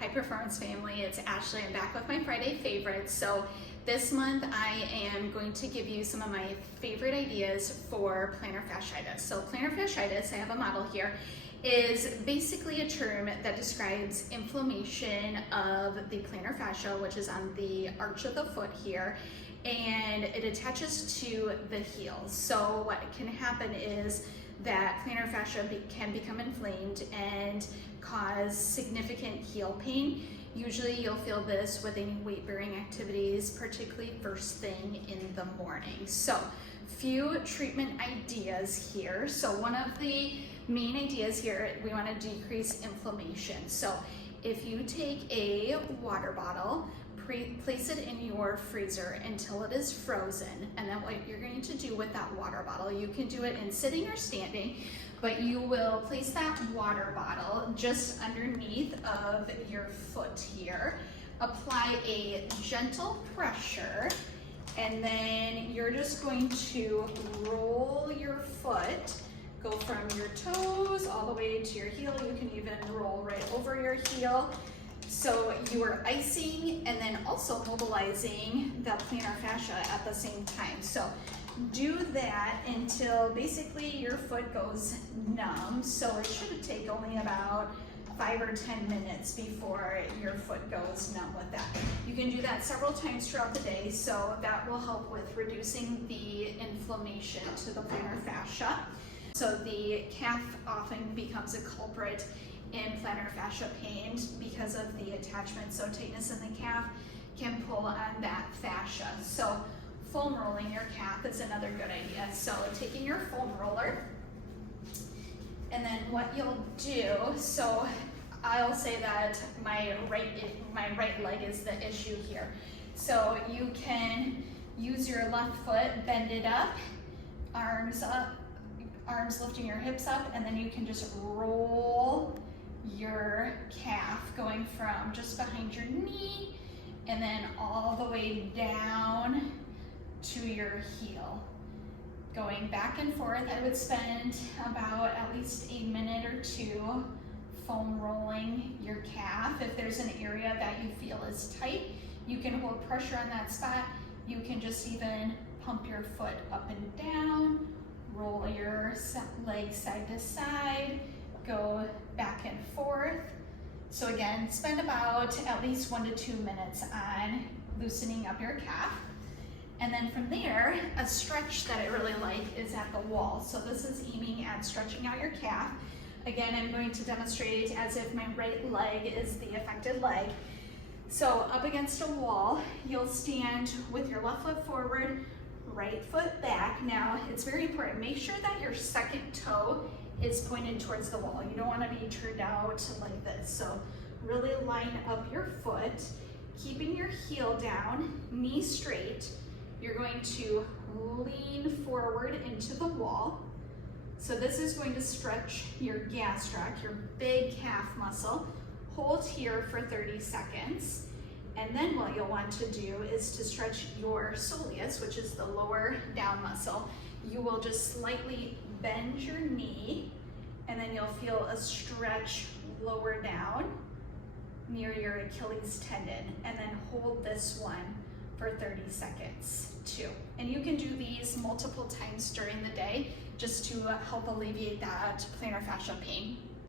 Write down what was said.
High Performance family, it's Ashley. I'm back with my Friday favorites. So this month I am going to give you some of my favorite ideas for plantar fasciitis. So plantar fasciitis, I have a model here, is basically a term that describes inflammation of the plantar fascia, which is on the arch of the foot here, and it attaches to the heel. So what can happen is that plantar fascia can become inflamed and cause significant heel pain. Usually you'll feel this with any weight-bearing activities, particularly first thing in the morning. So few treatment ideas here. So one of the main ideas here, we want to decrease inflammation. So if you take a water bottle, place it in your freezer until it is frozen, and then what you're going to do with that water bottle, you can do it in sitting or standing, but you will place that water bottle just underneath of your foot here, apply a gentle pressure, and then you're just going to roll your foot, go from your toes all the way to your heel. You can even roll right over your heel. So you are icing and then also mobilizing the plantar fascia at the same time. So do that until basically your foot goes numb. So it should take only about 5 or 10 minutes before your foot goes numb with that. You can do that several times throughout the day, so that will help with reducing the inflammation to the plantar fascia. So the calf often becomes a culprit in plantar fascia pain because of the attachment. So tightness in the calf can pull on that fascia. So foam rolling your calf is another good idea. So taking your foam roller, and then what you'll do, so I'll say that my right leg is the issue here. So you can use your left foot, bend it up, arms lifting your hips up, and then you can just roll your calf going from just behind your knee and then all the way down to your heel. Going back and forth, I would spend about at least a minute or two foam rolling your calf. If there's an area that you feel is tight, you can hold pressure on that spot. You can just even pump your foot up and down, roll your leg side to side, go back and forth. So again, spend about at least 1 to 2 minutes on loosening up your calf. And then from there, a stretch that I really like is at the wall. So this is aiming at stretching out your calf. Again, I'm going to demonstrate as if my right leg is the affected leg. So up against a wall, you'll stand with your left foot forward, right foot back. Now, it's very important, make sure that your second toe is pointed towards the wall. You don't want to be turned out like this. So really line up your foot, keeping your heel down, knee straight. You're going to lean forward into the wall. So this is going to stretch your gastroc, your big calf muscle. Hold here for 30 seconds. And then what you'll want to do is to stretch your soleus, which is the lower down muscle. You will just slightly bend your knee, and then you'll feel a stretch lower down near your Achilles tendon, and then hold this one for 30 seconds too. And you can do these multiple times during the day just to help alleviate that plantar fascia pain.